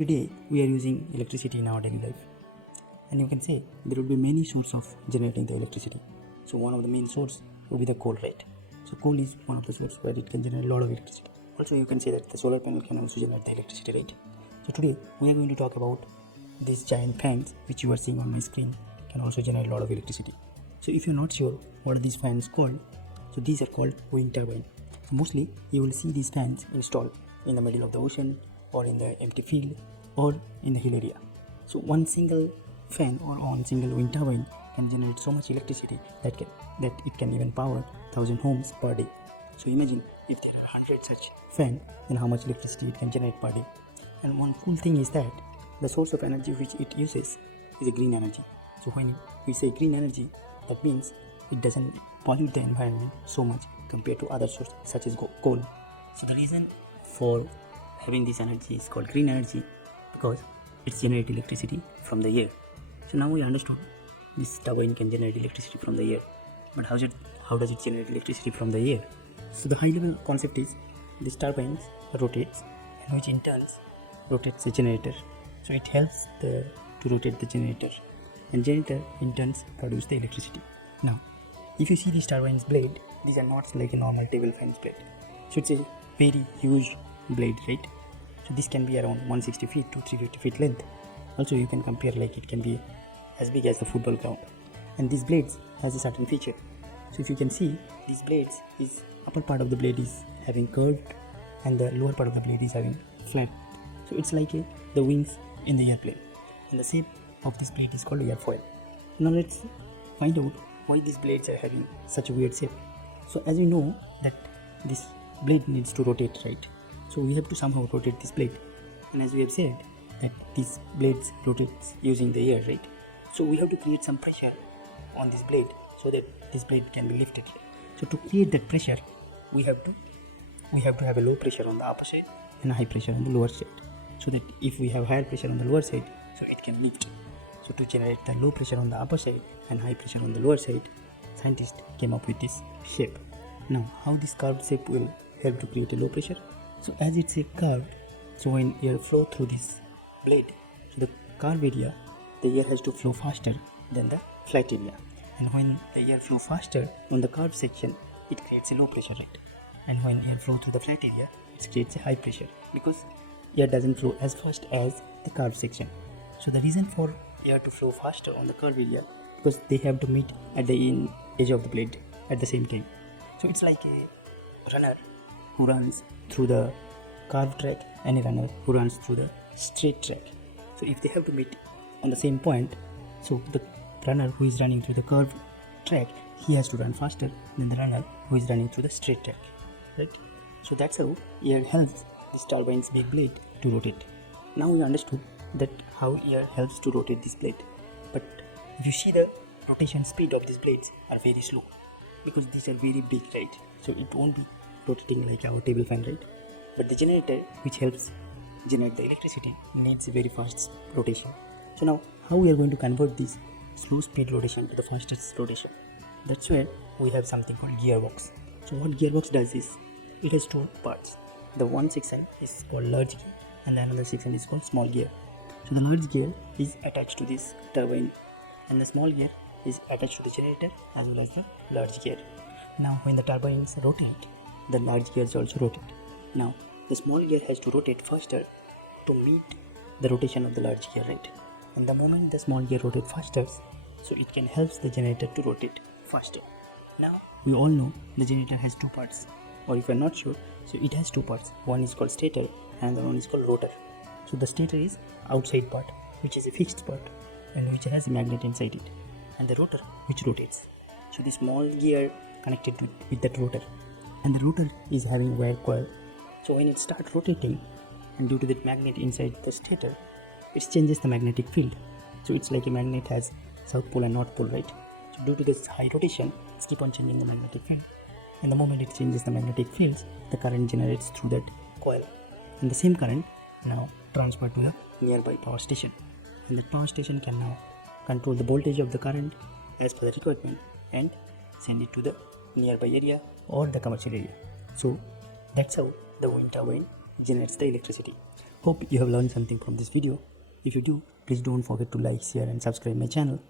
Today we are using electricity in our daily life, and you can say there will be many sources of generating the electricity. So one of the main source will be the coal, right? So coal is one of the sources where it can generate a lot of electricity. Also you can say that the solar panel can also generate the electricity, right? So today we are going to talk about these giant fans which you are seeing on my screen can also generate a lot of electricity. So if you're not sure what are these fans called, so these are called wind turbine. So mostly you will see these fans installed in the middle of the ocean or in the empty field or in the hill area. So one single fan or one single wind turbine can generate so much electricity that it can even power 1,000 homes per day. So imagine if there are 100 such fans, then how much electricity it can generate per day. And one cool thing is that the source of energy which it uses is a green energy. So when we say green energy, that means it doesn't pollute the environment so much compared to other sources such as coal. So the reason for having this energy is called green energy because it generates electricity from the air. So now we understood this turbine can generate electricity from the air. But how does it generate electricity from the air? So the high level concept is this turbine rotates, and which in turn rotates the generator. So it helps to rotate the generator, and generator in turn produce the electricity. Now if you see this turbine's blade, these are not like a normal table fan's blade. So it's a very huge blade, right? So this can be around 160 feet to 350 feet length. Also you can compare, like it can be as big as the football ground. And these blades has a certain feature. So if you can see, these blades is upper part of the blade is having curved and the lower part of the blade is having flat. So it's like the wings in the airplane. And the shape of this blade is called airfoil. Now let's find out why these blades are having such a weird shape. So as you know that this blade needs to rotate, right? So we have to somehow rotate this blade, and as we have said that these blades rotates using the air, right? So we have to create some pressure on this blade so that this blade can be lifted. So to create that pressure, we have to have a low pressure on the upper side and a high pressure on the lower side, so that if we have higher pressure on the lower side, so it can lift. So to generate the low pressure on the upper side and high pressure on the lower side, scientists came up with this shape. Now how this curved shape will help to create a low pressure? So as it's a curved, so when air flow through this blade, so the curved area, the air has to flow faster than the flat area. And when the air flow faster on the curved section, it creates a low pressure, right? And when air flow through the flat area, it creates a high pressure because air doesn't flow as fast as the curved section. So the reason for air to flow faster on the curved area, because they have to meet at the edge of the blade at the same time. So it's like a runner who runs through the curved track and a runner who runs through the straight track. So if they have to meet on the same point, so the runner who is running through the curved track, he has to run faster than the runner who is running through the straight track, right? So that's how air helps this turbine's big blade to rotate. Now we understood that how air helps to rotate this blade, but if you see, the rotation speed of these blades are very slow because these are very big, right? So it won't be rotating like our table fan, right? But the generator which helps generate the electricity needs a very fast rotation. So now how we are going to convert this slow speed rotation to the fastest rotation? That's where we have something called gearbox. So what gearbox does is, it has two parts. The one section is called large gear and the another section is called small gear. So the large gear is attached to this turbine and the small gear is attached to the generator as well as the large gear. Now when the turbines rotate, the large gears also rotate. Now the small gear has to rotate faster to meet the rotation of the large gear, right? And the moment the small gear rotates faster, so it can help the generator to rotate faster. Now we all know the generator has two parts, or if you are not sure, so it has two parts. One is called stator and the one is called rotor. So the stator is outside part, which is a fixed part and which has a magnet inside it, and the rotor which rotates. So the small gear connected with that rotor, and the rotor is having wire coil. So when it starts rotating, and due to that magnet inside the stator, it changes the magnetic field. So it's like a magnet has south pole and north pole, right? So due to this high rotation, it's keep on changing the magnetic field, and the moment it changes the magnetic fields, the current generates through that coil, and the same current now transferred to the nearby power station, and that power station can now control the voltage of the current as per the requirement and send it to the nearby area or the commercial area. So that's how the wind turbine generates the electricity. Hope you have learned something from this video. If you do, please don't forget to like, share and subscribe my channel.